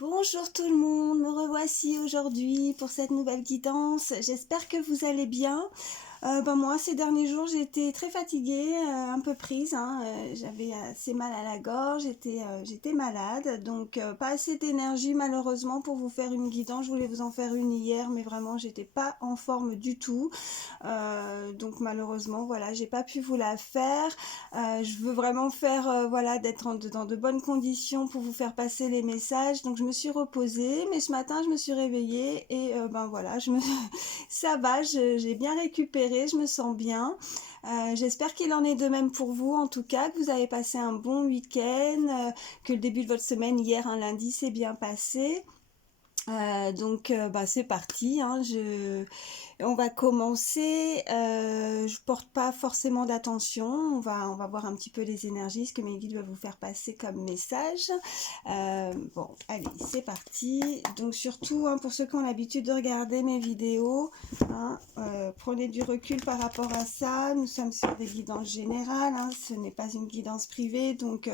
Bonjour tout le monde, me revoici aujourd'hui pour cette nouvelle guidance. J'espère que vous allez bien. Moi, ces derniers jours, j'étais très fatiguée, un peu prise, hein, j'avais assez mal à la gorge, j'étais malade, donc pas assez d'énergie malheureusement pour vous faire une guidance. Je voulais vous en faire une hier, mais vraiment, j'étais pas en forme du tout. Donc malheureusement, voilà, j'ai pas pu vous la faire. Je veux vraiment faire, voilà, d'être dans de bonnes conditions pour vous faire passer les messages. Donc je me suis reposée, mais ce matin, je me suis réveillée et voilà, ça va, j'ai bien récupéré, je me sens bien. J'espère qu'il en est de même pour vous, en tout cas, que vous avez passé un bon week-end, que le début de votre semaine, hier, un lundi, s'est bien passé. C'est parti, hein, on va commencer. Je porte pas forcément d'attention. On va voir un petit peu les énergies, ce que mes guides veulent vous faire passer comme message. Bon, allez, c'est parti. Donc surtout, hein, pour ceux qui ont l'habitude de regarder mes vidéos, hein, prenez du recul par rapport à ça. Nous sommes sur des guidances générales, hein, ce n'est pas une guidance privée, donc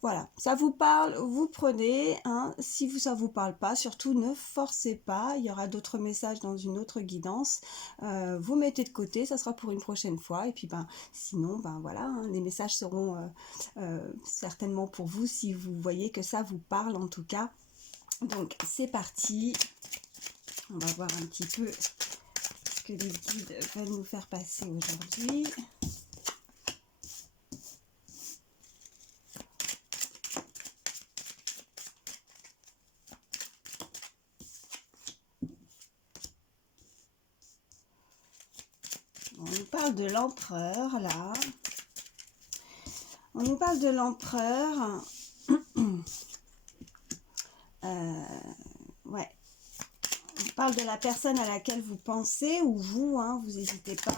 voilà, ça vous parle, vous prenez, hein. Si ça vous parle pas, surtout ne forcez pas, il y aura d'autres messages dans une autre guidance, vous mettez de côté, ça sera pour une prochaine fois, et puis sinon, voilà, hein, les messages seront certainement pour vous si vous voyez que ça vous parle en tout cas. Donc c'est parti, on va voir un petit peu ce que les guides veulent nous faire passer aujourd'hui. On nous parle de l'empereur, là. On nous parle de l'empereur. Ouais. On parle de la personne à laquelle vous pensez, ou vous, hein, vous n'hésitez pas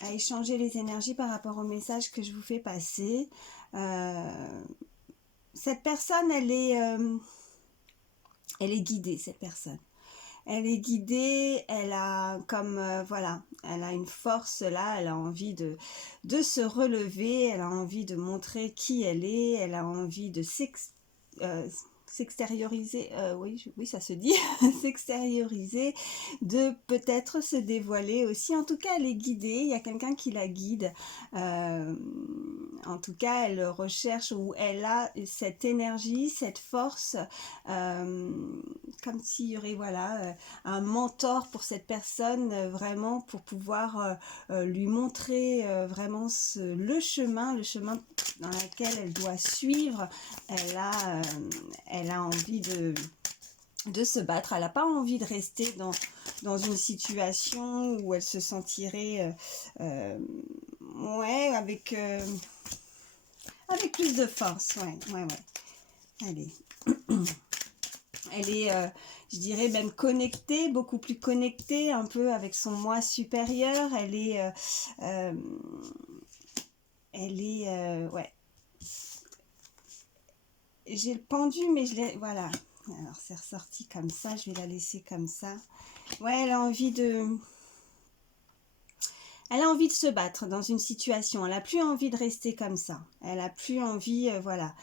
à échanger les énergies par rapport au message que je vous fais passer. Cette personne, elle est guidée, cette personne. Elle est guidée, elle a voilà, elle a une force là, elle a envie de se relever, elle a envie de montrer qui elle a envie de s'extérioriser, oui ça se dit, s'extérioriser, de peut-être se dévoiler aussi. En tout cas, elle est guidée, il y a quelqu'un qui la guide. En tout cas, elle recherche, ou elle a cette énergie, cette force, comme s'il y aurait voilà un mentor pour cette personne, vraiment pour pouvoir lui montrer vraiment le chemin dans lequel elle doit suivre. Elle a envie de se battre, elle n'a pas envie de rester dans une situation où elle se sentirait ouais, avec plus de force, ouais. Allez. Elle est, je dirais même connectée, beaucoup plus connectée, un peu avec son moi supérieur. Elle est, ouais. J'ai le pendu, mais je l'ai, voilà. Alors c'est ressorti comme ça, je vais la laisser comme ça. Ouais, elle a envie de se battre dans une situation. Elle a plus envie de rester comme ça. Elle a plus envie, voilà.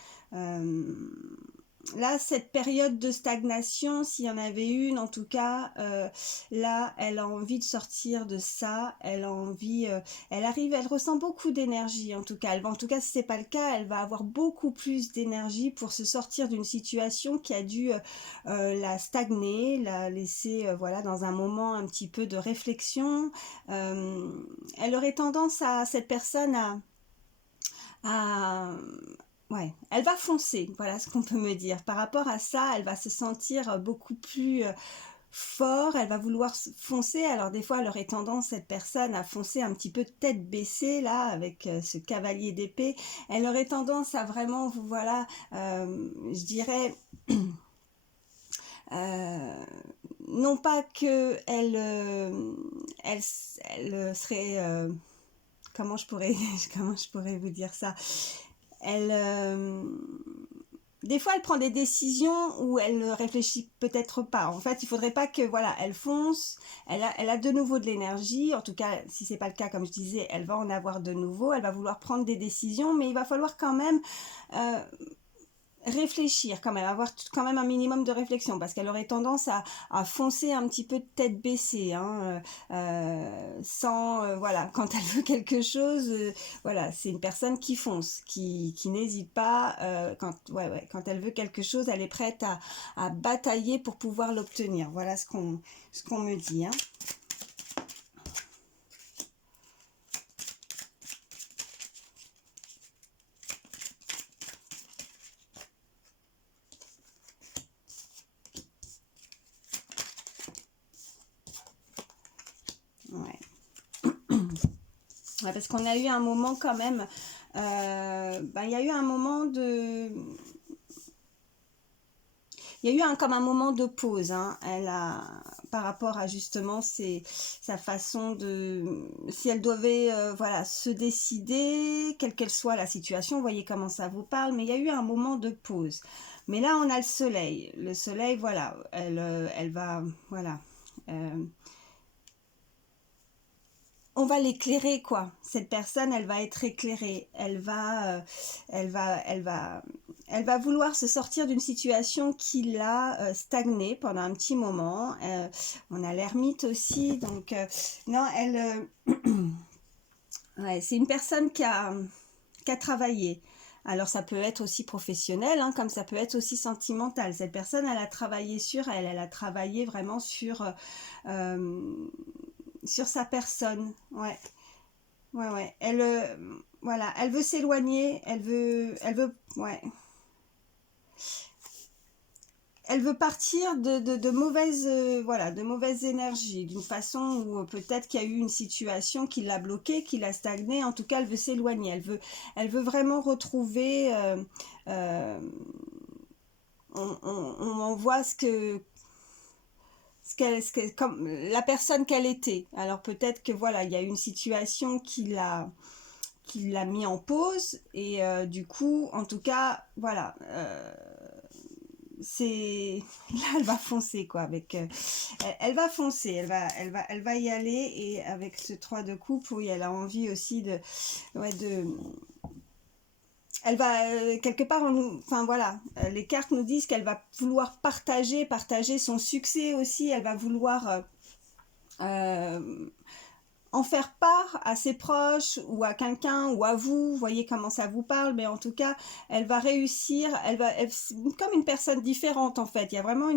Là, cette période de stagnation, s'il y en avait une, en tout cas, là, elle a envie de sortir de ça. Elle a envie, elle ressent beaucoup d'énergie, en tout cas. En tout cas, si c'est pas le cas, elle va avoir beaucoup plus d'énergie pour se sortir d'une situation qui a dû la stagner, la laisser, voilà, dans un moment un petit peu de réflexion. Elle aurait tendance cette personne à ouais, elle va foncer, voilà ce qu'on peut me dire. Par rapport à ça, elle va se sentir beaucoup plus fort, elle va vouloir foncer. Alors des fois, elle aurait tendance, cette personne, à foncer un petit peu tête baissée, là, avec ce cavalier d'épée. Elle aurait tendance à vraiment, voilà, je dirais, non pas que elle serait... comment je pourrais vous dire ça? Des fois, elle prend des décisions où elle ne réfléchit peut-être pas. En fait, il faudrait pas que, voilà, elle fonce. Elle a de nouveau de l'énergie. En tout cas, si c'est pas le cas, comme je disais, elle va en avoir de nouveau. Elle va vouloir prendre des décisions, mais il va falloir quand même réfléchir quand même, avoir quand même un minimum de réflexion, parce qu'elle aurait tendance à foncer un petit peu de tête baissée, hein, sans, voilà, quand elle veut quelque chose, voilà, c'est une personne qui fonce, qui n'hésite pas, quand elle veut quelque chose, elle est prête à batailler pour pouvoir l'obtenir. Voilà ce qu'on me dit, hein. Ouais. Ouais, parce qu'on a eu un moment quand même, il y a eu un moment de... Il y a eu comme un moment de pause, hein. Elle a, par rapport à justement sa façon de... Si elle devait voilà, se décider, quelle qu'elle soit la situation, vous voyez comment ça vous parle, mais il y a eu un moment de pause. Mais là, on a le soleil. Le soleil, voilà, elle va... Voilà. Euh, on va l'éclairer, quoi. Cette personne, elle va être éclairée. Elle va vouloir se sortir d'une situation qui l'a stagné pendant un petit moment. On a l'ermite aussi, donc non, ouais, c'est une personne qui a travaillé. Alors ça peut être aussi professionnel, hein, comme ça peut être aussi sentimental. Cette personne, elle a travaillé sur elle, elle a travaillé vraiment euh, sur sa personne. Ouais. Ouais, ouais. Voilà, elle veut s'éloigner, ouais. Elle veut partir de mauvaises, voilà, de mauvaises énergies, d'une façon où peut-être qu'il y a eu une situation qui l'a bloquée, qui l'a stagnée. En tout cas, elle veut s'éloigner. Elle veut vraiment retrouver. Euh, on en voit comme la personne qu'elle était. Alors peut-être que voilà, il y a eu une situation qui l'a mis en pause et du coup en tout cas voilà c'est là elle va foncer quoi avec elle va foncer elle va y aller et avec ce 3 de coupe oui elle a envie aussi de elle va quelque part enfin voilà les cartes nous disent qu'elle va vouloir partager son succès aussi elle va vouloir euh, en faire part à ses proches ou à quelqu'un ou à vous, voyez comment ça vous parle, mais en tout cas, elle va réussir, comme une personne différente en fait, il y a vraiment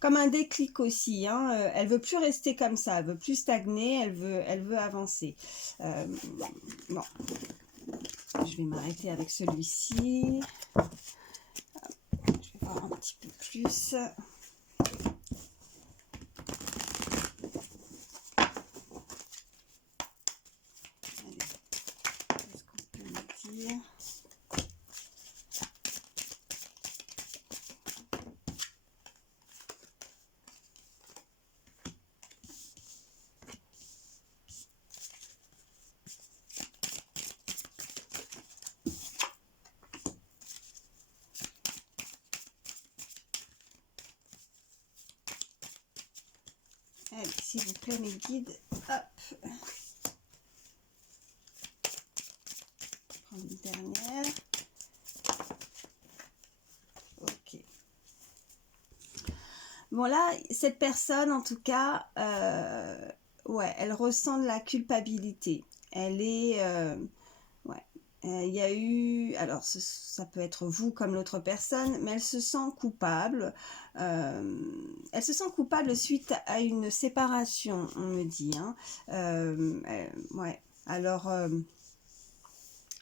comme un déclic aussi, hein. Elle veut plus rester comme ça, elle veut plus stagner, elle veut avancer. Bon, je vais m'arrêter avec celui-ci, je vais voir un petit peu plus. Dire. Allez, s'il vous plaît, mes guides. Hop. Prendre une dernière. Ok. Bon là, cette personne, en tout cas, ouais, elle ressent de la culpabilité. Elle est, ouais, il y a eu, alors ça peut être vous comme l'autre personne, mais elle se sent coupable. Elle se sent coupable suite à une séparation, on me dit, hein. Ouais. Alors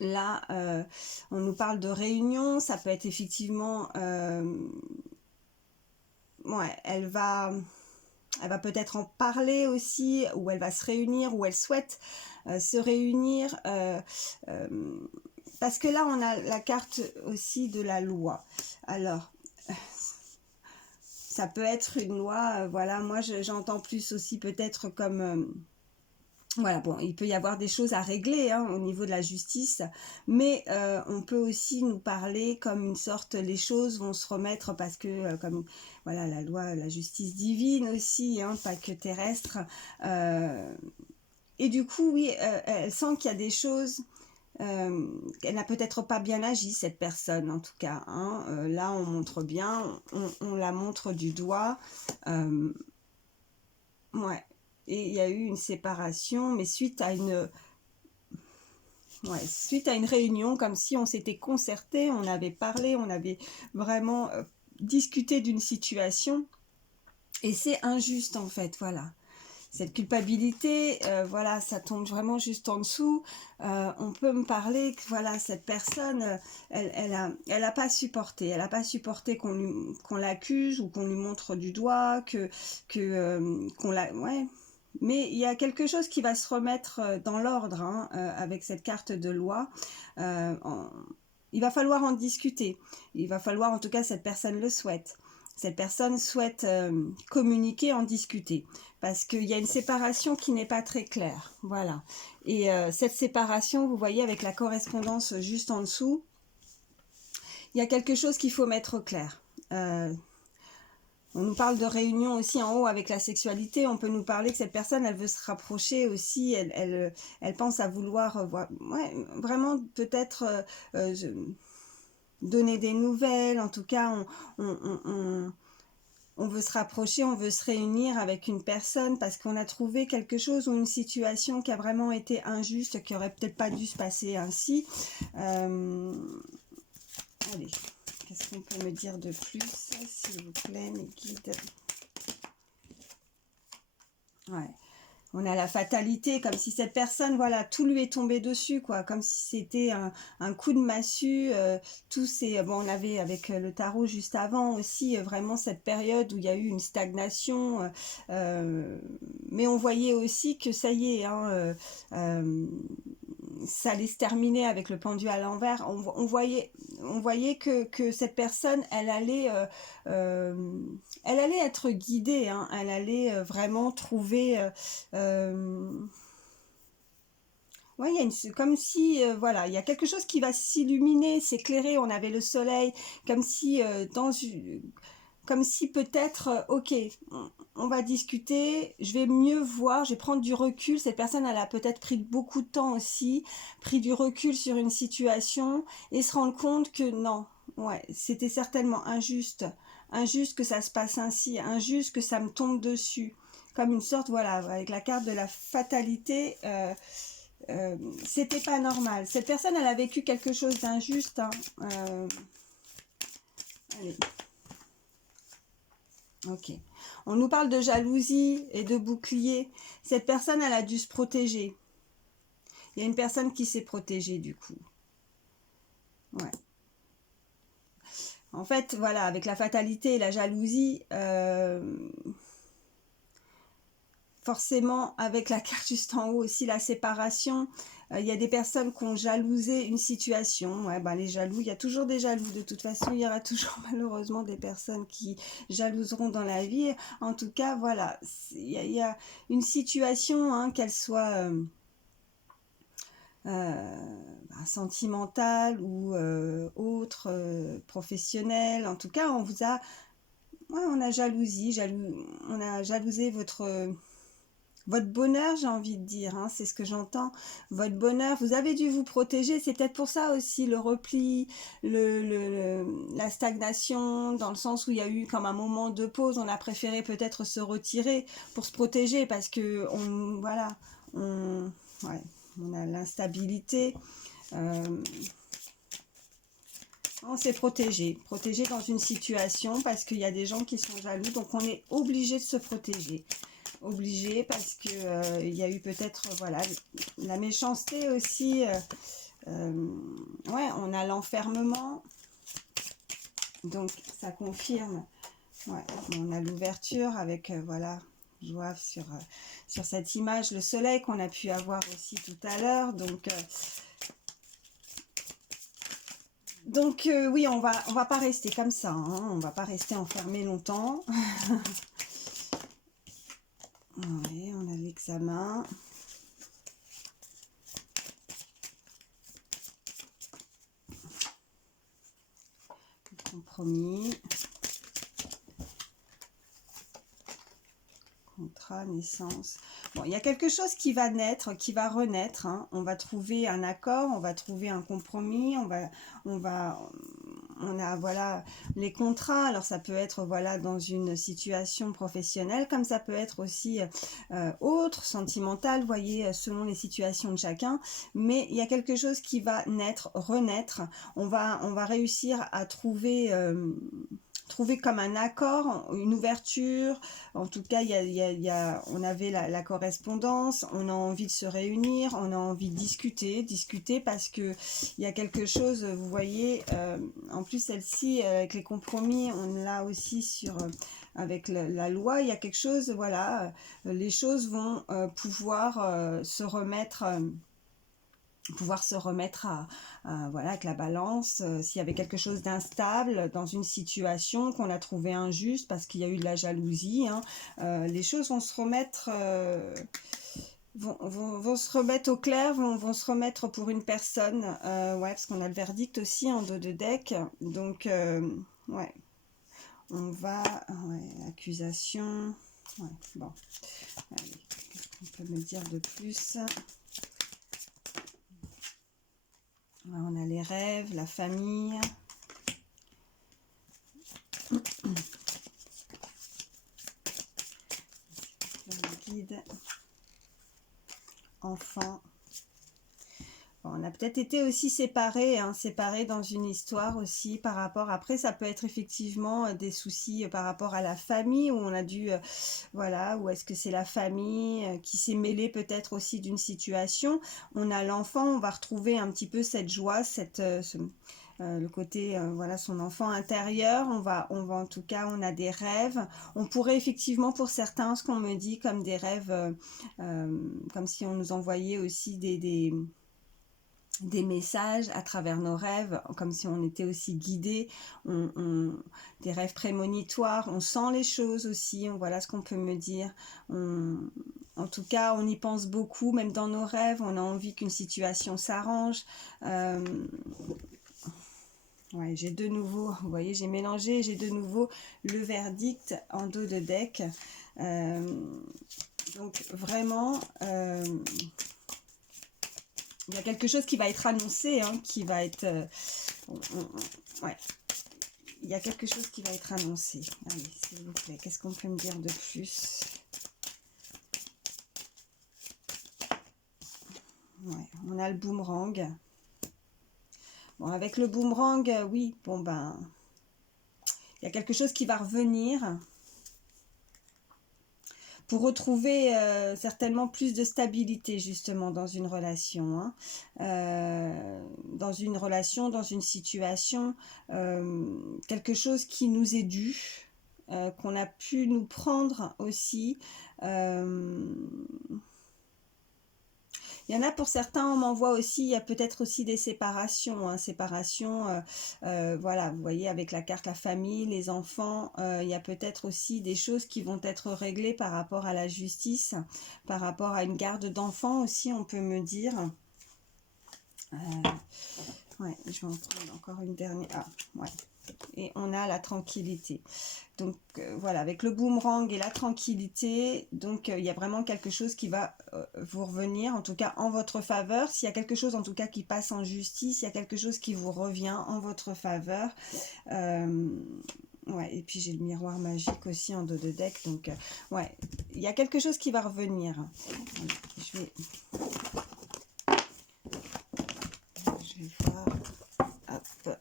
là, on nous parle de réunion, ça peut être effectivement, ouais, elle va peut-être en parler aussi, ou elle va se réunir, ou elle souhaite se réunir, parce que là, on a la carte aussi de la loi. Alors, ça peut être une loi, voilà, moi j'entends plus aussi peut-être comme... voilà, bon, il peut y avoir des choses à régler hein, au niveau de la justice, mais on peut aussi nous parler comme une sorte, les choses vont se remettre parce que, comme voilà, la loi, la justice divine aussi, hein, pas que terrestre. Et du coup, oui, elle sent qu'il y a des choses elle n'a peut-être pas bien agi, cette personne, en tout cas, hein. Là, on montre bien, on la montre du doigt. Ouais. Et il y a eu une séparation, mais suite à une réunion, comme si on s'était concerté, on avait parlé, on avait vraiment discuté d'une situation. Et c'est injuste, en fait, voilà. Cette culpabilité, voilà, ça tombe vraiment juste en dessous. On peut me parler que voilà, cette personne, elle a pas supporté. Elle a pas supporté qu'on l'accuse ou qu'on lui montre du doigt, qu'on la, ouais. Mais il y a quelque chose qui va se remettre dans l'ordre, hein, avec cette carte de loi. Euh, en- il va falloir en discuter. Il va falloir, en tout cas, cette personne le souhaite. Cette personne souhaite communiquer, en discuter, parce qu'il y a une séparation qui n'est pas très claire. Voilà. Et cette séparation, vous voyez, avec la correspondance juste en dessous, il y a quelque chose qu'il faut mettre au clair. On nous parle de réunion aussi en haut avec la sexualité. On peut nous parler que cette personne, elle veut se rapprocher aussi. Elle pense à vouloir ouais, vraiment peut-être donner des nouvelles. En tout cas, on veut se rapprocher, on veut se réunir avec une personne parce qu'on a trouvé quelque chose ou une situation qui a vraiment été injuste, qui aurait peut-être pas dû se passer ainsi. Allez, qu'est-ce qu'on peut me dire de plus, s'il vous plaît, mes guides? Ouais. On a la fatalité, comme si cette personne, voilà, tout lui est tombé dessus, quoi, comme si c'était un coup de massue. Tout c'est bon, on avait avec le tarot juste avant aussi vraiment cette période où il y a eu une stagnation, mais on voyait aussi que ça y est, hein, ça allait se terminer avec le pendu à l'envers. On voyait que cette personne, elle allait être guidée, hein, elle allait vraiment trouver. Ouais, il y a comme si, voilà, il y a quelque chose qui va s'illuminer, s'éclairer. On avait le soleil, comme si comme si peut-être, ok, on va discuter, je vais mieux voir, je vais prendre du recul. Cette personne, elle a peut-être pris beaucoup de temps aussi, pris du recul sur une situation et se rendre compte que non, ouais, c'était certainement injuste, injuste que ça se passe ainsi, injuste que ça me tombe dessus, comme une sorte, voilà, avec la carte de la fatalité. C'était pas normal. Cette personne, elle a vécu quelque chose d'injuste, hein. Allez. Ok. On nous parle de jalousie et de bouclier. Cette personne, elle a dû se protéger. Il y a une personne qui s'est protégée du coup. Ouais. En fait, voilà, avec la fatalité et la jalousie, forcément, avec la carte juste en haut aussi, la séparation, il y a des personnes qui ont jalousé une situation. Ouais, bah, les jaloux, il y a toujours des jaloux. De toute façon, il y aura toujours malheureusement des personnes qui jalouseront dans la vie. En tout cas, voilà, il y a une situation, hein, qu'elle soit sentimentale ou autre, professionnelle. En tout cas, ouais, on a on a jalousé votre bonheur, j'ai envie de dire, hein, c'est ce que j'entends. Votre bonheur, vous avez dû vous protéger. C'est peut-être pour ça aussi le repli, la stagnation, dans le sens où il y a eu comme un moment de pause. On a préféré peut-être se retirer pour se protéger parce que voilà, ouais, on a l'instabilité. On s'est protégé dans une situation parce qu'il y a des gens qui sont jaloux, donc on est obligé de se protéger. Obligé parce que il y a eu peut-être voilà la méchanceté aussi. Ouais, on a l'enfermement, donc ça confirme. Ouais, on a l'ouverture avec voilà, joie sur cette image, le soleil qu'on a pu avoir aussi tout à l'heure. Donc oui, on va pas rester comme ça, hein, on va pas rester enfermé longtemps. Ouais, on a l'examen. Le compromis. chakra, naissance. Bon, il y a quelque chose qui va naître, qui va renaître, hein. On va trouver un accord, on va trouver un compromis, on a voilà les contrats. Alors ça peut être voilà dans une situation professionnelle, comme ça peut être aussi autre, sentimentale, vous voyez, selon les situations de chacun. Mais il y a quelque chose qui va naître, renaître. On va réussir à trouver comme un accord, une ouverture. En tout cas, on avait la correspondance, on a envie de se réunir, on a envie de discuter parce que il y a quelque chose, vous voyez, en plus celle-ci, avec les compromis, on l'a aussi avec la loi, il y a quelque chose, voilà, les choses vont se remettre voilà, avec la balance. S'il y avait quelque chose d'instable dans une situation qu'on a trouvé injuste parce qu'il y a eu de la jalousie, hein, les choses vont se remettre vont se remettre au clair, vont se remettre pour une personne, ouais, parce qu'on a le verdict aussi en dos de deck, donc ouais, on va, ouais, accusation, ouais, bon, allez, qu'est-ce qu'on peut me dire de plus? On a les rêves, la famille. Le guide. Enfant. Bon, on a peut-être été aussi séparés, hein, séparés dans une histoire aussi par rapport. Après, ça peut être effectivement des soucis par rapport à la famille où on a dû, voilà, ou est-ce que c'est la famille qui s'est mêlée peut-être aussi d'une situation. On a l'enfant, on va retrouver un petit peu cette joie, le côté, voilà, son enfant intérieur. On va en tout cas, on a des rêves. On pourrait effectivement, pour certains, ce qu'on me dit comme des rêves, comme si on nous envoyait aussi des messages à travers nos rêves, comme si on était aussi guidé, des rêves prémonitoires, on sent les choses aussi, voilà ce qu'on peut me dire. En tout cas, on y pense beaucoup, même dans nos rêves, on a envie qu'une situation s'arrange. Ouais, j'ai de nouveau, vous voyez, j'ai mélangé, j'ai de nouveau le verdict en dos de deck. Donc vraiment... il y a quelque chose qui va être annoncé, hein, qui va être... ouais. Il y a quelque chose qui va être annoncé. Allez, s'il vous plaît, qu'est-ce qu'on peut me dire de plus? Ouais, on a le boomerang. Bon, avec le boomerang, oui, bon ben... il y a quelque chose qui va revenir pour retrouver certainement plus de stabilité justement dans une relation, hein. Dans une relation, dans une situation, quelque chose qui nous est dû, qu'on a pu nous prendre aussi. Il y en a pour certains, on m'envoie aussi, il y a peut-être aussi des séparations, hein, voilà, vous voyez avec la carte la famille, les enfants, il y a peut-être aussi des choses qui vont être réglées par rapport à la justice, par rapport à une garde d'enfants aussi, on peut me dire. Ouais, je vais en prendre encore une dernière. Ah, ouais. Et on a la tranquillité. Donc voilà, avec le boomerang et la tranquillité, donc il y a vraiment quelque chose qui va vous revenir, en tout cas en votre faveur. S'il y a quelque chose en tout cas qui passe en justice, il y a quelque chose qui vous revient en votre faveur. Ouais, et puis j'ai le miroir magique aussi en dos de deck, donc ouais, il y a quelque chose qui va revenir. Je vais voir. Hop,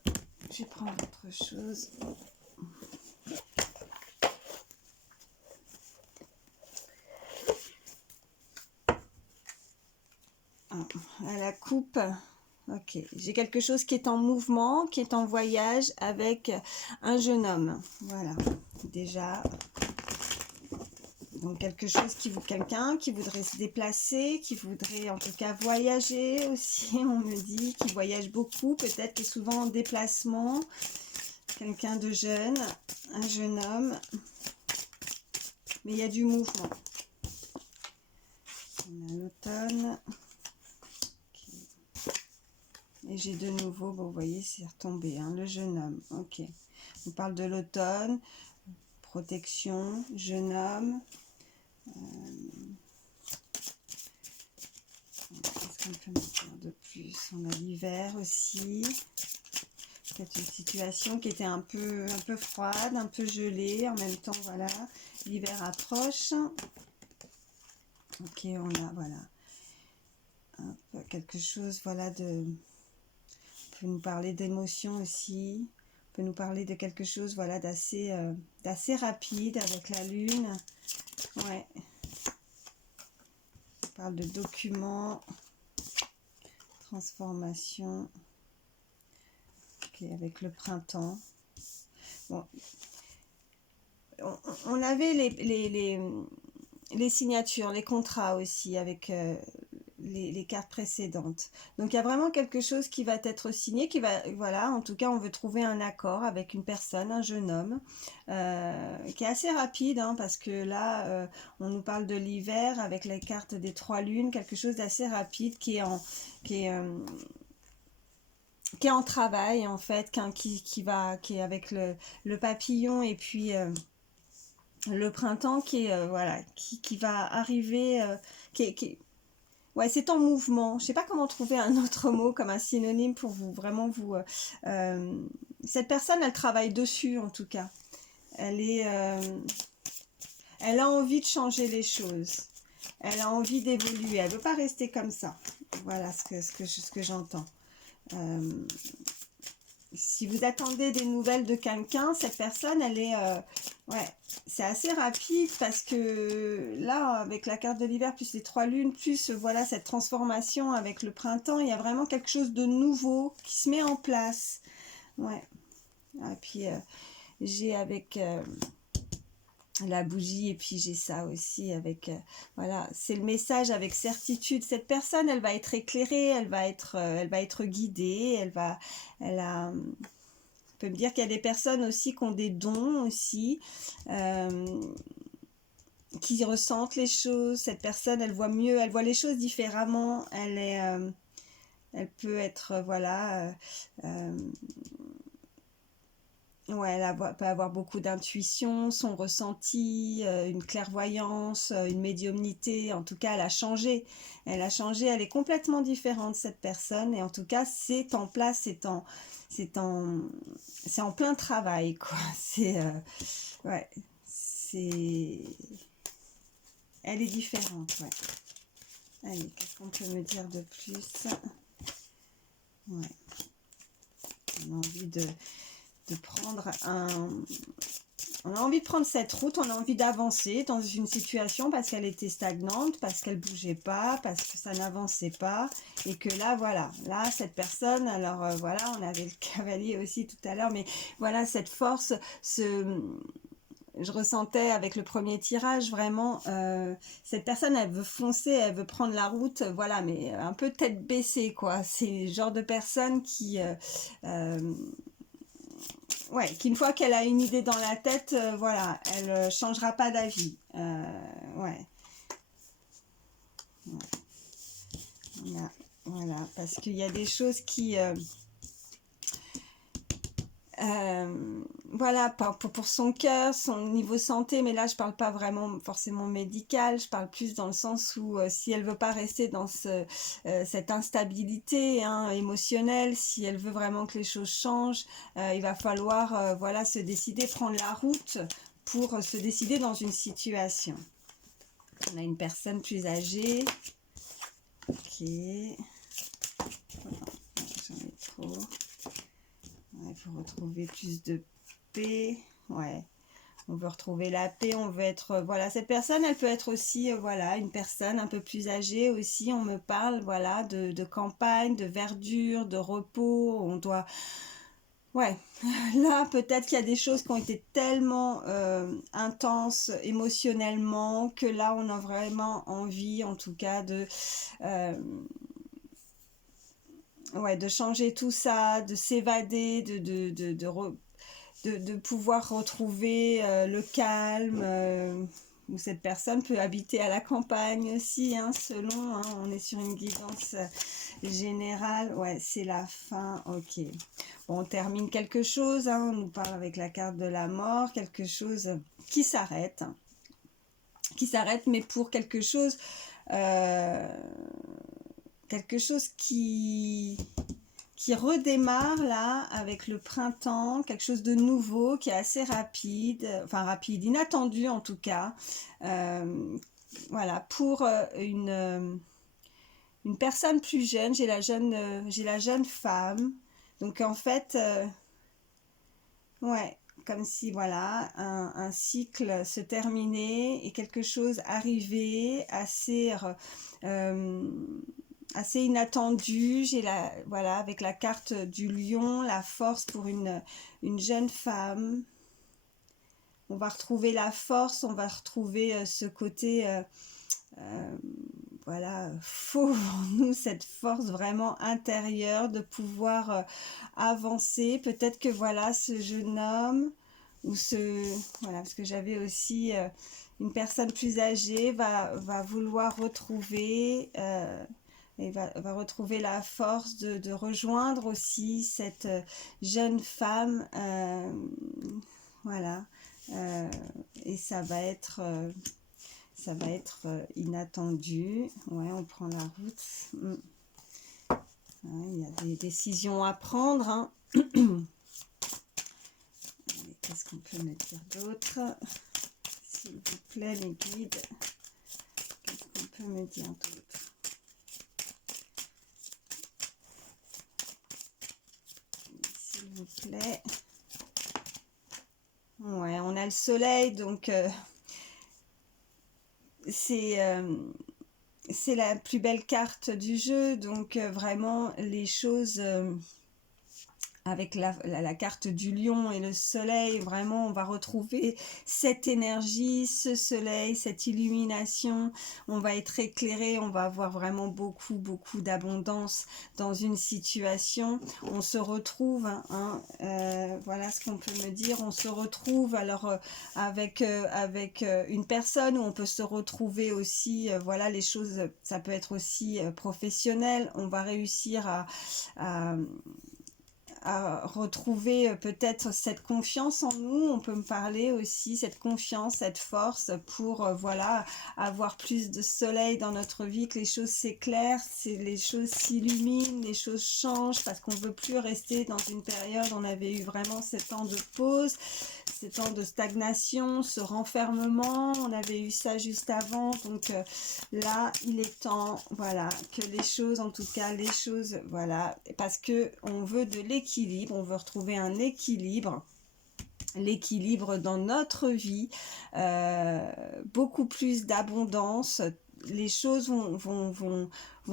je vais prendre autre chose. À la coupe, ok, j'ai quelque chose qui est en mouvement, qui est en voyage avec un jeune homme, voilà, déjà, donc quelqu'un qui voudrait se déplacer, qui voudrait en tout cas voyager aussi, on me dit, qui voyage beaucoup, peut-être qui est souvent en déplacement, quelqu'un de jeune, un jeune homme, mais il y a du mouvement. On a l'automne. Et j'ai de nouveau, bon, vous voyez, c'est retombé, hein, le jeune homme. Ok. On parle de l'automne, protection, jeune homme. Qu'est-ce qu'on peut mettre de plus? On a l'hiver aussi. C'est une situation qui était un peu froide, un peu gelée. En même temps, voilà, l'hiver approche. Ok, on a, voilà, quelque chose, voilà, on peut nous parler d'émotion aussi. On peut nous parler de quelque chose, voilà, d'assez rapide avec la lune. Ouais. On parle de documents, transformation. Ok, avec le printemps. Bon. On avait les signatures, les contrats aussi avec les cartes précédentes. Donc il y a vraiment quelque chose qui va être signé, qui va, voilà, en tout cas on veut trouver un accord avec une personne, un jeune homme, qui est assez rapide, hein, parce que là on nous parle de l'hiver avec les cartes des 3 lunes, quelque chose d'assez rapide qui est en travail en fait, qui est avec le papillon et puis le printemps qui est voilà, qui va arriver, ouais, c'est en mouvement. Je sais pas comment trouver un autre mot comme un synonyme pour vous vraiment vous. Cette personne, elle travaille dessus en tout cas. Elle a envie de changer les choses. Elle a envie d'évoluer. Elle veut pas rester comme ça. Voilà ce que j'entends. Si vous attendez des nouvelles de quelqu'un, cette personne, elle est... ouais, c'est assez rapide parce que là, avec la carte de l'hiver, plus les 3 lunes, plus voilà cette transformation avec le printemps, il y a vraiment quelque chose de nouveau qui se met en place. Ouais. Et puis, j'ai avec... la bougie et puis j'ai ça aussi avec voilà, c'est le message avec certitude. Cette personne, elle va être éclairée, elle va être guidée, elle a on peut me dire qu'il y a des personnes aussi qui ont des dons aussi, qui ressentent les choses. Cette personne, elle voit mieux, elle voit les choses différemment, elle peut être voilà, ouais, peut avoir beaucoup d'intuition, son ressenti, une clairvoyance, une médiumnité. En tout cas, elle a changé. Elle a changé. Elle est complètement différente, cette personne. Et en tout cas, c'est en place, c'est en plein travail, quoi. Ouais, elle est différente, ouais. Allez, qu'est-ce qu'on peut me dire de plus? Ouais. On a envie de prendre on a envie de prendre cette route, on a envie d'avancer dans une situation parce qu'elle était stagnante, parce qu'elle bougeait pas, parce que ça n'avançait pas, et que là, voilà, là, cette personne, alors voilà, on avait le cavalier aussi tout à l'heure, mais voilà, cette force, je ressentais avec le premier tirage vraiment, cette personne, elle veut foncer, elle veut prendre la route, voilà, mais un peu tête baissée, quoi. C'est le genre de personne qui... ouais, qu'une fois qu'elle a une idée dans la tête, voilà, elle changera pas d'avis. Ouais. Ouais. Voilà, parce qu'il y a des choses qui... voilà, pour son cœur, son niveau santé, mais là je parle pas vraiment forcément médical, je parle plus dans le sens où si elle veut pas rester dans cette instabilité émotionnelle, si elle veut vraiment que les choses changent, il va falloir voilà, se décider, prendre la route pour se décider dans une situation. On a une personne plus âgée. Ok. Voilà, j'en ai trop. Il faut retrouver plus de paix. Ouais. On veut retrouver la paix, on veut être... voilà, cette personne, elle peut être aussi, voilà, une personne un peu plus âgée aussi. On me parle, voilà, de campagne, de verdure, de repos. On doit... Ouais, là, peut-être qu'il y a des choses qui ont été tellement intenses émotionnellement que là, on a vraiment envie, en tout cas, ouais, de changer tout ça, de s'évader, de pouvoir retrouver le calme, où cette personne peut habiter à la campagne aussi, selon, on est sur une guidance générale. Ouais, c'est la fin, ok. Bon, on termine quelque chose, on nous parle avec la carte de la mort, quelque chose qui s'arrête, qui s'arrête, mais pour quelque chose qui redémarre là avec le printemps, quelque chose de nouveau qui est assez rapide, enfin rapide, inattendu en tout cas. Voilà, pour une personne plus jeune, j'ai la jeune femme. Donc en fait, ouais, comme si voilà, un cycle se terminait et quelque chose arrivait assez inattendu. J'ai voilà, avec la carte du lion, la force pour une jeune femme. On va retrouver la force, on va retrouver ce côté, voilà, faux en nous, cette force vraiment intérieure de pouvoir avancer. Peut-être que voilà, ce jeune homme, voilà, parce que j'avais aussi une personne plus âgée, va vouloir retrouver... et va retrouver la force de rejoindre aussi cette jeune femme, voilà, et ça va être inattendu. Ouais, on prend la route. Il y a des décisions à prendre, hein. Qu'est-ce qu'on peut me dire d'autre, s'il vous plaît, les guides? Qu'est-ce qu'on peut me dire d'autre? S'il vous plaît. Ouais, on a le soleil, donc c'est la plus belle carte du jeu, donc vraiment les choses avec la carte du lion et le soleil, vraiment on va retrouver cette énergie, ce soleil, cette illumination, on va être éclairé, on va avoir vraiment beaucoup d'abondance dans une situation. On se retrouve, hein, voilà ce qu'on peut me dire, on se retrouve alors avec une personne, où on peut se retrouver aussi, voilà, les choses, ça peut être aussi professionnel, on va réussir à retrouver peut-être cette confiance en nous. On peut me parler aussi, cette confiance, cette force pour voilà, avoir plus de soleil dans notre vie, que les choses s'éclairent, les choses s'illuminent, les choses changent, parce qu'on ne veut plus rester dans une période où on avait eu vraiment 7 ans de pause, 7 ans de stagnation, ce renfermement, on avait eu ça juste avant, donc là il est temps, voilà, que les choses, en tout cas les choses, voilà, parce que on veut de l'équilibre, on veut retrouver un équilibre, l'équilibre dans notre vie, beaucoup plus d'abondance, les choses vont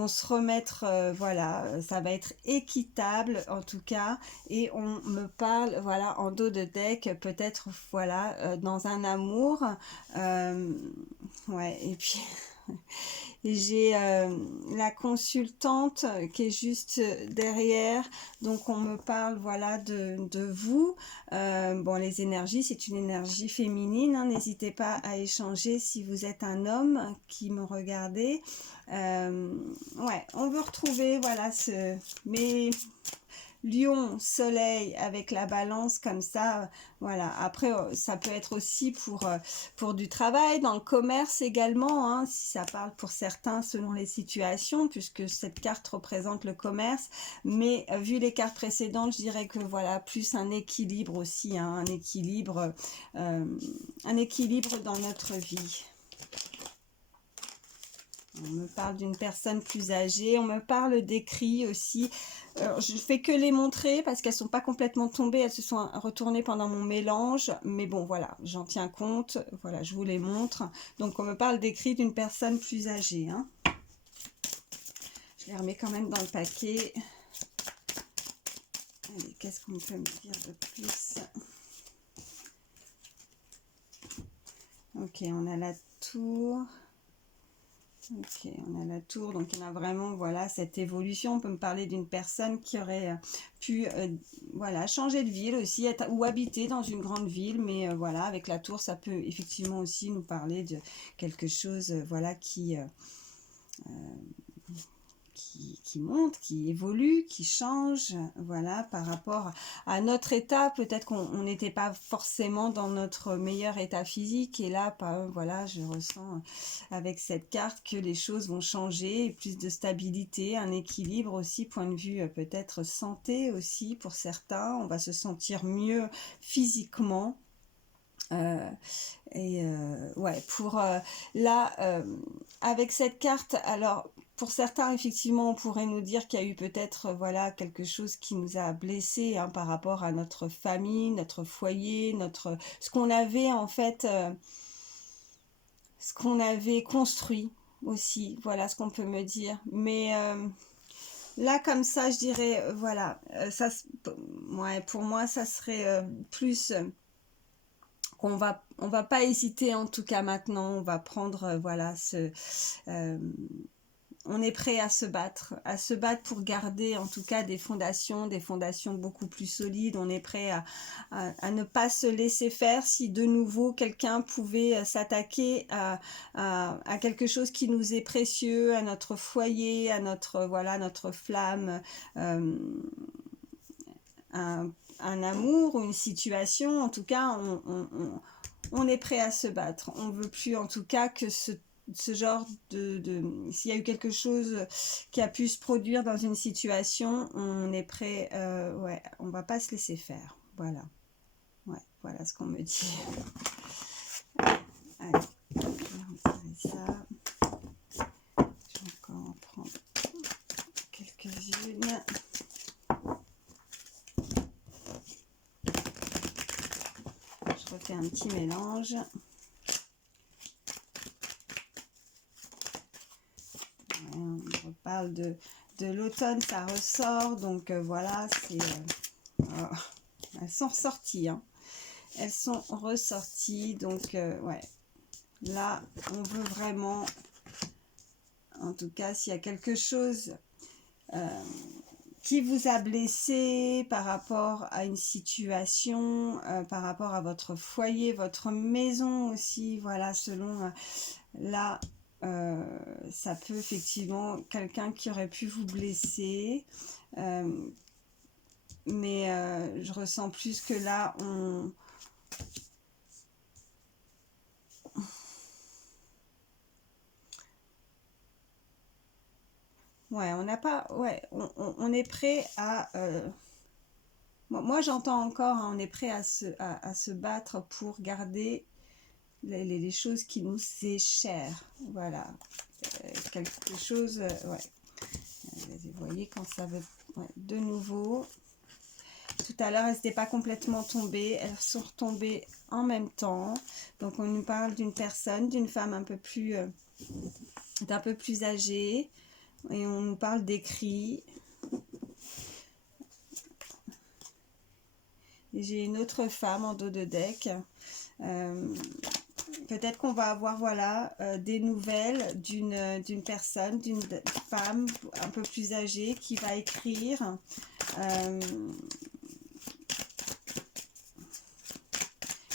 se remettre, voilà, ça va être équitable en tout cas, et on me parle, voilà, en dos de deck, peut-être, voilà, dans un amour, ouais, et puis... J'ai la consultante qui est juste derrière, donc on me parle, voilà, de vous. Bon, les énergies, c'est une énergie féminine, hein, n'hésitez pas à échanger si vous êtes un homme qui me regardez. Ouais, on veut retrouver, voilà, mais Lion, soleil avec la balance comme ça, voilà. Après, ça peut être aussi pour du travail, dans le commerce également, hein, si ça parle pour certains selon les situations, puisque cette carte représente le commerce. Mais vu les cartes précédentes, je dirais que voilà, plus un équilibre aussi, hein, un équilibre dans notre vie. On me parle d'une personne plus âgée, on me parle d'écrits aussi. Je fais que les montrer parce qu'elles ne sont pas complètement tombées, elles se sont retournées pendant mon mélange. Mais bon, voilà, j'en tiens compte. Voilà, je vous les montre. Donc, on me parle d'écrits d'une personne plus âgée, hein. Je les remets quand même dans le paquet. Allez, qu'est-ce qu'on peut me dire de plus? Ok, on a la tour. Ok, on a la tour, donc on a vraiment, voilà, cette évolution. On peut me parler d'une personne qui aurait pu, voilà, changer de ville aussi, ou habiter dans une grande ville, mais voilà, avec la tour, ça peut effectivement aussi nous parler de quelque chose, voilà, qui qui monte, qui évolue, qui change, voilà, par rapport à notre état. Peut-être qu'on n'était pas forcément dans notre meilleur état physique, et là, voilà, je ressens avec cette carte que les choses vont changer, plus de stabilité, un équilibre aussi, point de vue peut-être santé aussi pour certains. On va se sentir mieux physiquement. Ouais, pour là, avec cette carte, alors pour certains, effectivement, on pourrait nous dire qu'il y a eu peut-être voilà, quelque chose qui nous a blessés hein, par rapport à notre famille, notre foyer, ce qu'on avait en fait, ce qu'on avait construit aussi, voilà ce qu'on peut me dire. Mais là, comme ça, je dirais, voilà, ouais, pour moi, ça serait plus on va pas hésiter en tout cas maintenant, on va prendre voilà on est prêt à se battre pour garder en tout cas des fondations beaucoup plus solides. On est prêt à ne pas se laisser faire si de nouveau quelqu'un pouvait s'attaquer à quelque chose qui nous est précieux, à notre foyer, à notre flamme, un amour ou une situation. En tout cas, on est prêt à se battre. On veut plus en tout cas que ce genre s'il y a eu quelque chose qui a pu se produire dans une situation, on est prêt, ouais, on va pas se laisser faire. Voilà. Ouais, voilà ce qu'on me dit. Allez, on va retirer ça. Je vais encore en prendre quelques-unes. Je refais un petit mélange. On reparle de l'automne, ça ressort, donc voilà, elles sont ressorties, hein. Elles sont ressorties, donc ouais, là, on veut vraiment, en tout cas, s'il y a quelque chose qui vous a blessé par rapport à une situation, par rapport à votre foyer, votre maison aussi, voilà, selon là, ça peut effectivement, quelqu'un qui aurait pu vous blesser, mais je ressens plus que là, ouais, on n'a pas, ouais, on est prêt à, moi j'entends encore, hein, on est prêt à se battre pour garder les choses qui nous est chères, voilà, quelque chose, ouais, vous voyez quand ça veut, ouais, de nouveau, tout à l'heure elles n'étaient pas complètement tombées, elles sont retombées en même temps, donc on nous parle d'une personne, d'une femme d'un peu plus âgée, et on nous parle d'écrits. J'ai une autre femme en dos de deck. Peut-être qu'on va avoir voilà, des nouvelles d'une personne, d'une femme un peu plus âgée qui va écrire.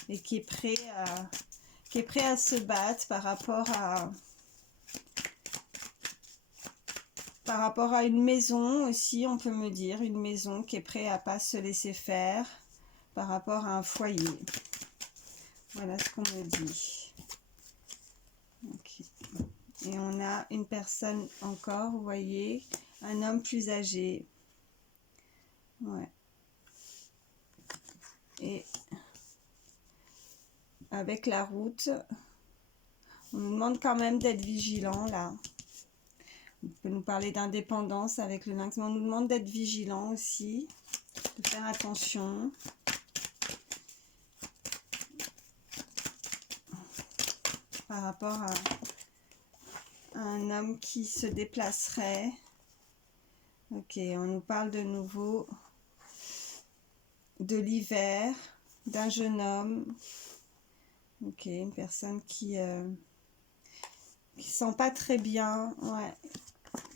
Et qui est prêt à se battre par rapport à une maison aussi, on peut me dire, une maison qui est prête à pas se laisser faire par rapport à un foyer. Voilà ce qu'on me dit. Okay. Et on a une personne encore, vous voyez, un homme plus âgé. Ouais. Et avec la route, on nous demande quand même d'être vigilant là. On peut nous parler d'indépendance avec le lynx, mais on nous demande d'être vigilant aussi, de faire attention. Par rapport à un homme qui se déplacerait. Ok, on nous parle de nouveau de l'hiver, d'un jeune homme. Ok, une personne qui sent pas très bien, ouais,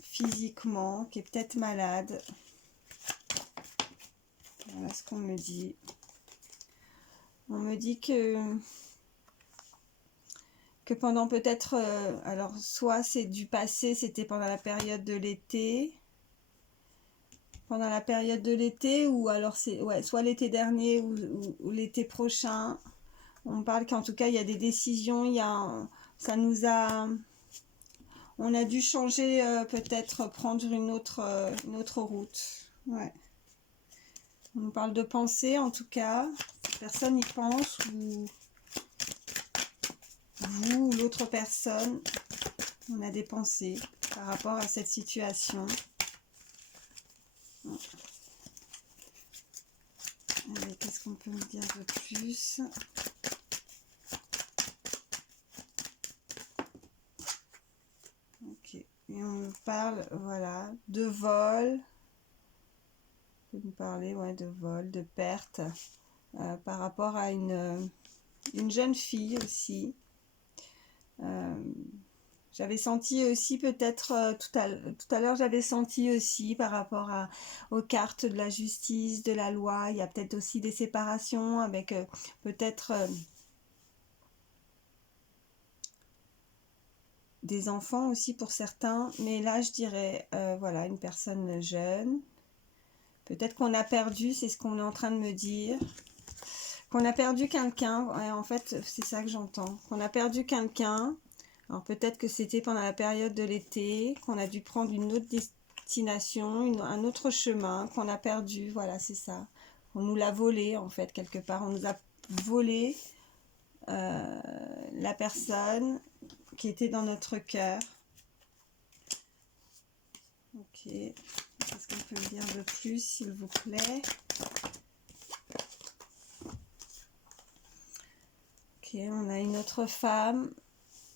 physiquement, qui est peut-être malade. Voilà ce qu'on me dit. On me dit que que pendant peut-être, alors soit c'est du passé, c'était pendant la période de l'été, ou alors c'est ouais, soit l'été dernier ou l'été prochain. On parle qu'en tout cas il y a des décisions, ça nous a, on a dû changer, peut-être prendre une autre route. Ouais. On nous parle de pensée en tout cas. Personne y pense, ou vous ou l'autre personne, on a des pensées par rapport à cette situation. Allez, qu'est-ce qu'on peut me dire de plus? Ok, et on me parle, voilà, de vol. On peut me parler, ouais, de vol, de perte, par rapport à une jeune fille aussi. J'avais senti aussi peut-être, tout à l'heure, j'avais senti aussi par rapport aux cartes de la justice, de la loi, il y a peut-être aussi des séparations avec peut-être des enfants aussi pour certains, mais là je dirais, voilà, une personne jeune. Peut-être qu'on a perdu, c'est ce qu'on est en train de me dire, qu'on a perdu quelqu'un, ouais, en fait c'est ça que j'entends, qu'on a perdu quelqu'un. Alors peut-être que c'était pendant la période de l'été, qu'on a dû prendre une autre destination, un autre chemin, qu'on a perdu, voilà, c'est ça. On nous l'a volé en fait, quelque part. On nous a volé la personne qui était dans notre cœur. Ok, qu'est-ce qu'on peut me dire de plus, s'il vous plaît? Ok, on a une autre femme,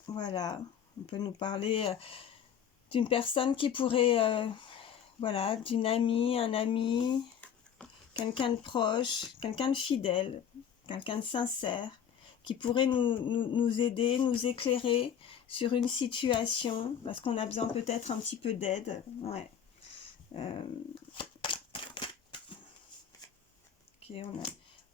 voilà. On peut nous parler d'une personne qui pourrait, voilà, d'une amie, un ami, quelqu'un de proche, quelqu'un de fidèle, quelqu'un de sincère, qui pourrait nous aider, nous éclairer sur une situation, parce qu'on a besoin peut-être un petit peu d'aide. Ouais. Ok, on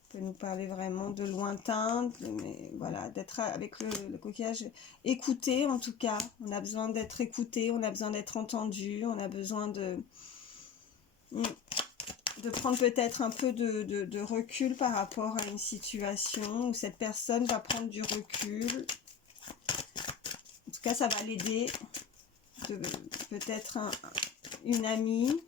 peut nous parler vraiment de lointain, mais voilà, d'être avec le coquillage, écouté en tout cas. On a besoin d'être écouté, on a besoin d'être entendu, on a besoin de prendre peut-être un peu de recul par rapport à une situation où cette personne va prendre du recul. En tout cas, ça va l'aider. Peut-être une amie.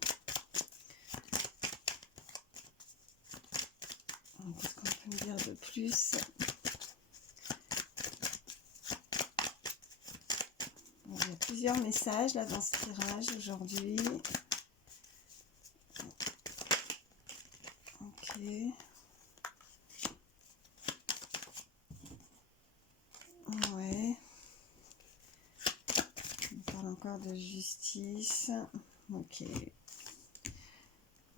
Qu'est-ce qu'on peut me dire de plus? Il y a plusieurs messages là dans ce tirage aujourd'hui. Ok. Ouais. On parle encore de justice. Ok.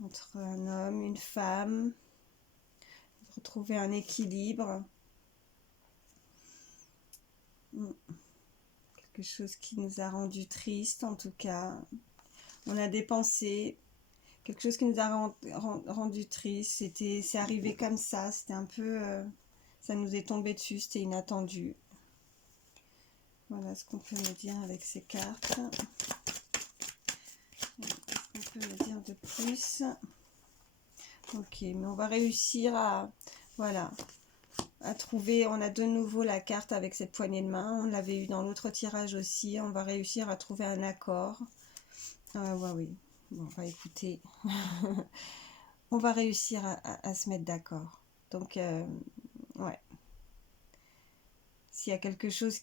Entre un homme, une femme. Retrouver un équilibre. Quelque chose qui nous a rendu triste en tout cas. On a des pensées. Quelque chose qui nous a rendu triste. C'est arrivé comme ça. C'était un peu... ça nous est tombé dessus. C'était inattendu. Voilà ce qu'on peut me dire avec ces cartes. Qu'est-ce qu'on peut me dire de plus? Ok, mais on va réussir à... Voilà. À trouver, on a de nouveau la carte avec cette poignée de main, on l'avait eu dans l'autre tirage aussi, on va réussir à trouver un accord. Ouais, oui, bon, on va écouter. On va réussir à se mettre d'accord. Donc, ouais. S'il y a quelque chose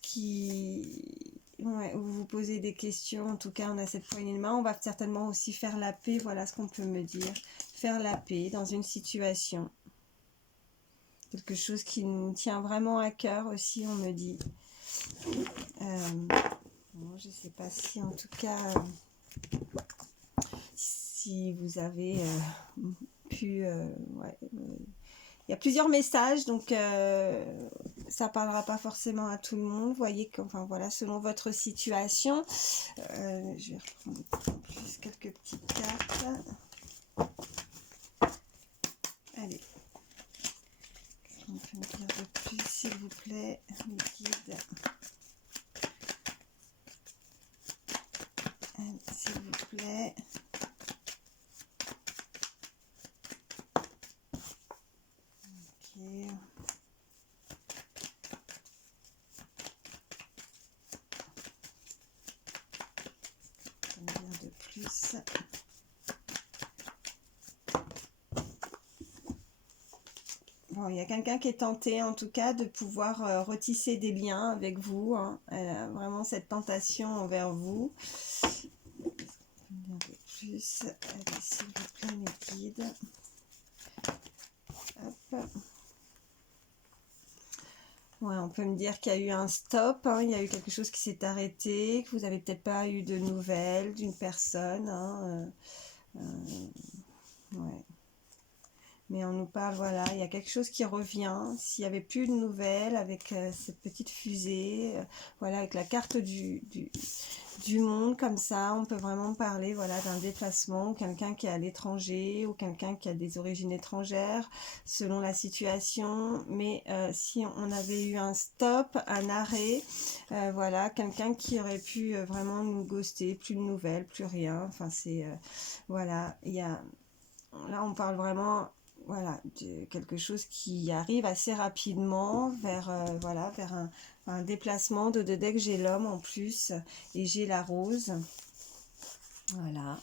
ouais, où vous vous posez des questions, en tout cas, on a cette poignée de main, on va certainement aussi faire la paix, voilà ce qu'on peut me dire. Faire la paix dans une situation. Quelque chose qui nous tient vraiment à cœur aussi, on me dit. Bon, je ne sais pas si en tout cas, si vous avez pu... ouais, il y a plusieurs messages, donc ça parlera pas forcément à tout le monde. Vous voyez qu'enfin voilà, selon votre situation, je vais reprendre plus quelques petites cartes. Allez. On peut me dire de plus, s'il vous plaît, mes guides. plaît. Ok. Combien de plus? Bon, il y a quelqu'un qui est tenté en tout cas de pouvoir retisser des liens avec vous, hein. Elle a vraiment cette tentation envers vous. Combien de plus? Allez, s'il vous plaît, mes guides. Hop. Ouais, on peut me dire qu'il y a eu un stop, hein, il y a eu quelque chose qui s'est arrêté, que vous n'avez peut-être pas eu de nouvelles d'une personne, hein, ouais. Mais on nous parle, voilà, il y a quelque chose qui revient. S'il n'y avait plus de nouvelles avec cette petite fusée, voilà, avec la carte du monde comme ça, on peut vraiment parler, voilà, d'un déplacement, ou quelqu'un qui est à l'étranger, ou quelqu'un qui a des origines étrangères, selon la situation. Mais si on avait eu un stop, un arrêt, voilà, quelqu'un qui aurait pu vraiment nous ghoster, plus de nouvelles, plus rien. Enfin, c'est, voilà, il y a, là, on parle vraiment, voilà, de quelque chose qui arrive assez rapidement vers, voilà, vers un déplacement de deck. J'ai l'homme en plus et j'ai la rose. Voilà.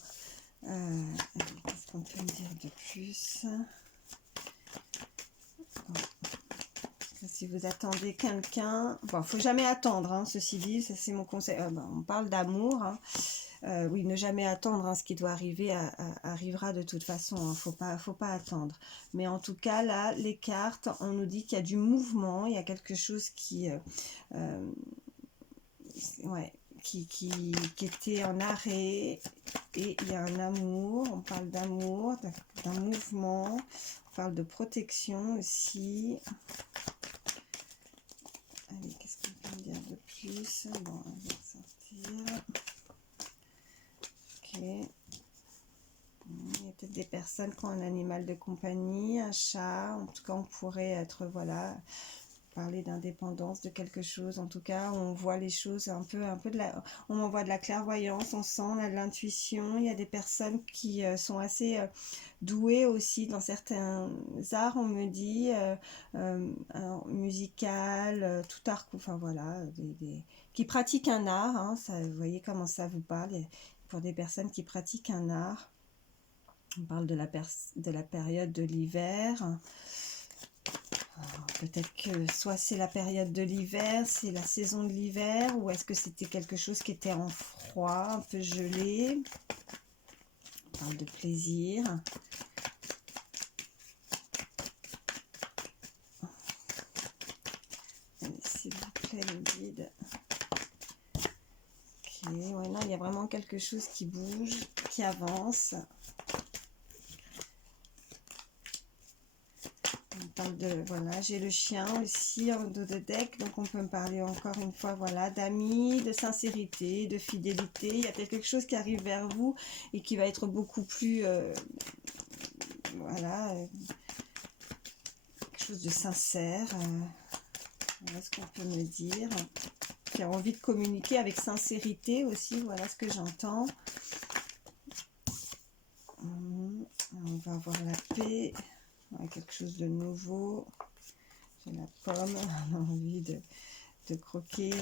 Qu'est-ce qu'on peut me dire de plus? Bon. Si vous attendez quelqu'un, bon, faut jamais attendre, hein, ceci dit, ça c'est mon conseil. On parle d'amour, hein. Oui, ne jamais attendre, hein, ce qui doit arriver arrivera de toute façon, hein, faut pas attendre. Mais en tout cas, là, les cartes, on nous dit qu'il y a du mouvement, il y a quelque chose ouais, qui était en arrêt, et il y a un amour, on parle d'amour, d'un mouvement, on parle de protection aussi. Allez, qu'est-ce qu'on peut me dire de plus? Bon, on va sortir. Ok. Il y a peut-être des personnes qui ont un animal de compagnie, un chat. En tout cas, on pourrait être, voilà, parler d'indépendance, de quelque chose. En tout cas, on voit les choses un peu de la... On envoie de la clairvoyance, on sent, on a de l'intuition. Il y a des personnes qui sont assez douées aussi dans certains arts, on me dit, musical, tout art, enfin voilà, qui pratiquent un art, hein, ça, vous voyez comment ça vous parle, pour des personnes qui pratiquent un art. On parle de la période de l'hiver. Peut-être que soit c'est la période de l'hiver, c'est la saison de l'hiver, ou est-ce que c'était quelque chose qui était en froid, un peu gelé. On parle de plaisir. Allez, s'il vous plaît, le guide. Ok, ouais, non, il y a vraiment quelque chose qui bouge, qui avance. On parle de, voilà, j'ai le chien aussi en dos de deck, donc on peut me parler encore une fois, voilà, d'amis, de sincérité, de fidélité. Il y a peut-être quelque chose qui arrive vers vous et qui va être beaucoup plus, voilà, quelque chose de sincère. Voilà ce qu'on peut me dire. Qui a envie de communiquer avec sincérité aussi, voilà ce que j'entends. On va avoir la paix. Quelque chose de nouveau. J'ai la pomme, on a envie de croquer.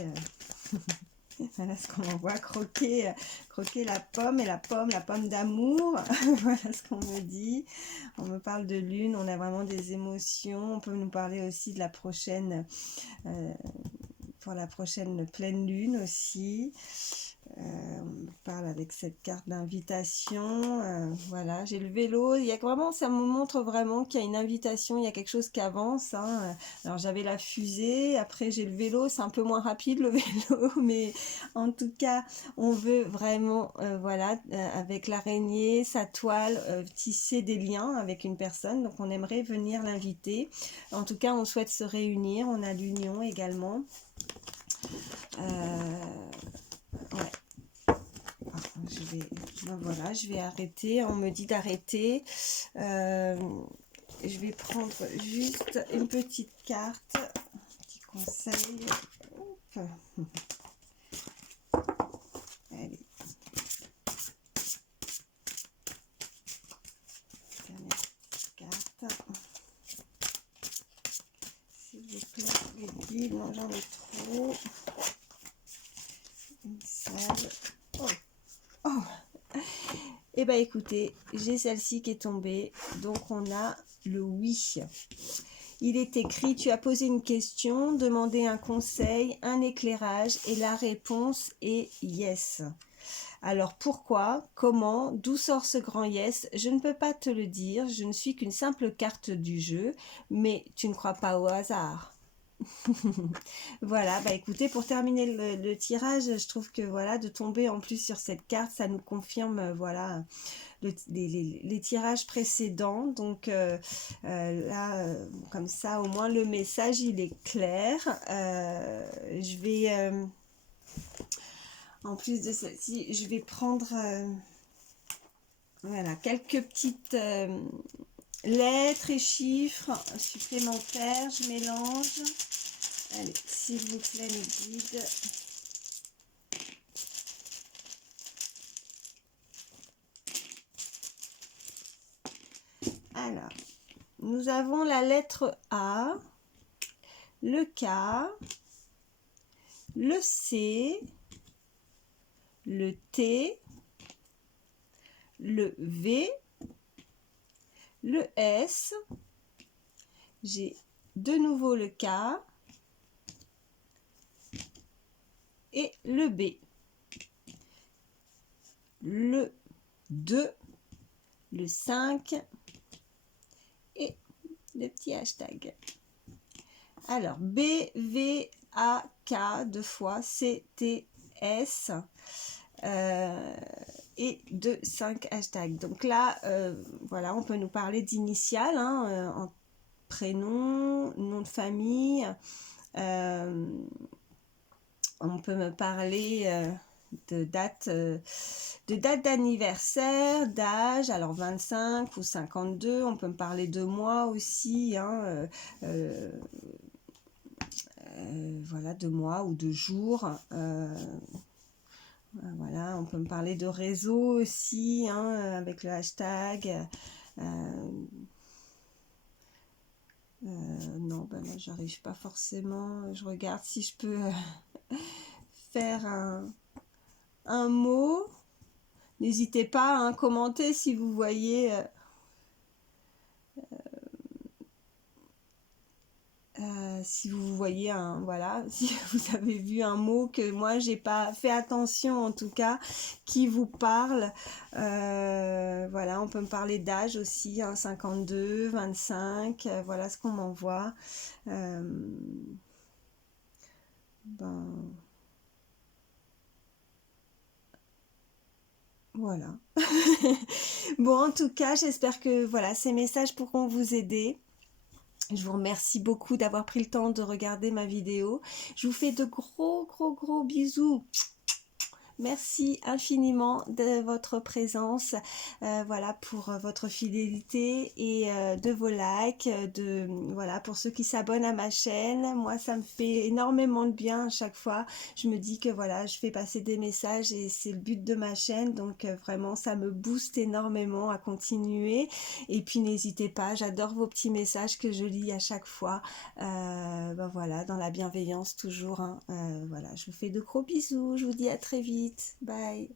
Voilà ce qu'on voit, croquer la pomme, et la pomme d'amour. Voilà ce qu'on me dit. On me parle de lune, on a vraiment des émotions. On peut nous parler aussi de la prochaine, pour la prochaine pleine lune aussi. On parle avec cette carte d'invitation, voilà, j'ai le vélo, il y a vraiment, ça me montre vraiment qu'il y a une invitation, il y a quelque chose qui avance, hein. Alors j'avais la fusée, après j'ai le vélo, c'est un peu moins rapide le vélo, mais en tout cas on veut vraiment, voilà, avec l'araignée, sa toile, tisser des liens avec une personne, donc on aimerait venir l'inviter. En tout cas on souhaite se réunir, on a l'union également. Ouais. Voilà, je vais arrêter. On me dit d'arrêter. Je vais prendre juste une petite carte, un petit conseil. Hop. Allez. J'ai plein les guides, non, j'en ai trop. Une salve. Oh, oh. Eh bien écoutez, j'ai celle-ci qui est tombée, donc on a le oui. Il est écrit, tu as posé une question, demandé un conseil, un éclairage et la réponse est yes. Alors pourquoi, comment, d'où sort ce grand yes? Je ne peux pas te le dire, je ne suis qu'une simple carte du jeu, mais tu ne crois pas au hasard. Voilà, bah écoutez, pour terminer le tirage, je trouve que voilà, de tomber en plus sur cette carte, ça nous confirme voilà les tirages précédents. Donc là, comme ça, au moins le message il est clair. Je vais, en plus de celle-ci, je vais prendre voilà, quelques petites lettres et chiffres supplémentaires. Je mélange. Allez, s'il vous plaît, mes guides. Alors, nous avons la lettre A, le K, le C, le T, le V, le S, j'ai de nouveau le K et le B, le 2, le 5 et le petit hashtag. Alors, B, V, A, K, deux fois, C, T, S et 2, 5 hashtags. Donc là, voilà, on peut nous parler d'initiales, hein, en prénom, nom de famille. On peut me parler de date d'anniversaire, d'âge, alors 25 ou 52. On peut me parler de mois aussi, hein, voilà, de mois ou de jours. Voilà, on peut me parler de réseau aussi, hein, avec le hashtag. Non, ben là, j'arrive pas forcément. Je regarde si je peux faire un mot. N'hésitez pas à commenter si vous voyez si vous voyez voilà, si vous avez vu un mot que moi j'ai pas fait attention en tout cas, qui vous parle. Voilà, on peut me parler d'âge aussi, hein, 52, 25, voilà ce qu'on m'envoie. Ben, voilà. Bon, en tout cas, j'espère que voilà, ces messages pourront vous aider. Je vous remercie beaucoup d'avoir pris le temps de regarder ma vidéo. Je vous fais de gros bisous. Merci infiniment de votre présence, voilà, pour votre fidélité et de vos likes, voilà, pour ceux qui s'abonnent à ma chaîne. Moi, ça me fait énormément de bien à chaque fois. Je me dis que voilà, je fais passer des messages et c'est le but de ma chaîne, donc vraiment, ça me booste énormément à continuer. Et puis, n'hésitez pas, j'adore vos petits messages que je lis à chaque fois. Ben voilà, dans la bienveillance toujours, hein. Voilà, je vous fais de gros bisous. Je vous dis à très vite. Bye.